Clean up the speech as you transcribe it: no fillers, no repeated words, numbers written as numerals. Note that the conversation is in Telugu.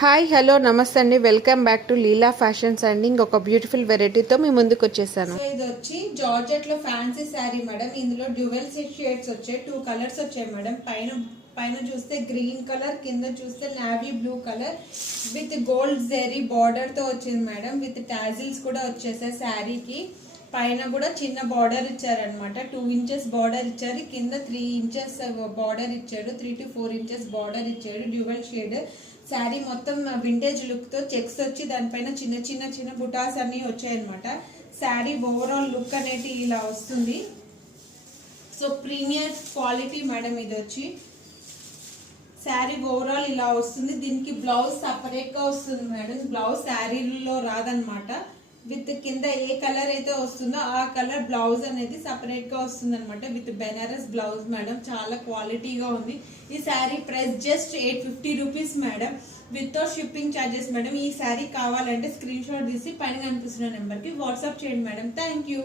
హాయ్ హలో నమస్తే అండి, welcome back to Leela fashions అండి. ఇంకొక బ్యూటిఫుల్ వెరైటీతో మీ ముందుకు వచ్చేసాను. ఇది వచ్చి జార్జెట్ లో ఫ్యాన్సీ శారీ మేడం. ఇందులో డ్యూవెల్ షేడ్స్ వచ్చాయి, 2 కలర్స్ వచ్చాయి మేడం. పైన చూస్తే గ్రీన్ కలర్, కింద చూస్తే navy blue colour with gold zari border తో వచ్చింది మేడం. విత్ టాజిల్స్ కూడా వచ్చేసాయి శారీకి. పైన కూడా చిన్న బార్డర్ ఇచ్చారనమాట, 2 ఇంచెస్ బార్డర్ ఇచ్చారు. కింద 3 ఇంచెస్ బార్డర్ ఇచ్చాడు, 3 to 4 ఇంచెస్ బార్డర్ ఇచ్చాడు. డ్యూవెల్ షేడ్ శారీ మొత్తం వింటేజ్ లుక్ తో చెక్స్ వచ్చి దానిపైన చిన్న చిన్న చిన్న బుటాస్ అన్ని వచ్చాయన్నమాట. శారీ ఓవరాల్ లుక్ అనేది ఇలా వస్తుంది. So premier quality madam. ఇది వచ్చి శారీ ఓవరాల్ ఇలా వస్తుంది. దీనికి బ్లౌజ్ సపరేట్ గా వస్తుంది మేడం. బ్లౌజ్ శారీలో రాదనమాట. విత్ కింద ఏ కలర్ అయితే వస్తుందో ఆ కలర్ బ్లౌజ్ అనేది సపరేట్ గా వస్తుంది అనమాట. With Banaras blouse madam. చాలా క్వాలిటీగా ఉంది. ఈ sari price just 850 rupees madam, without shipping charges madam. ఈ శారీ కావాలంటే స్క్రీన్ షాట్ తీసి పైన కనిపిస్తున్న నెంబర్ కి వాట్సాప్ చేయండి మేడం. Thank you.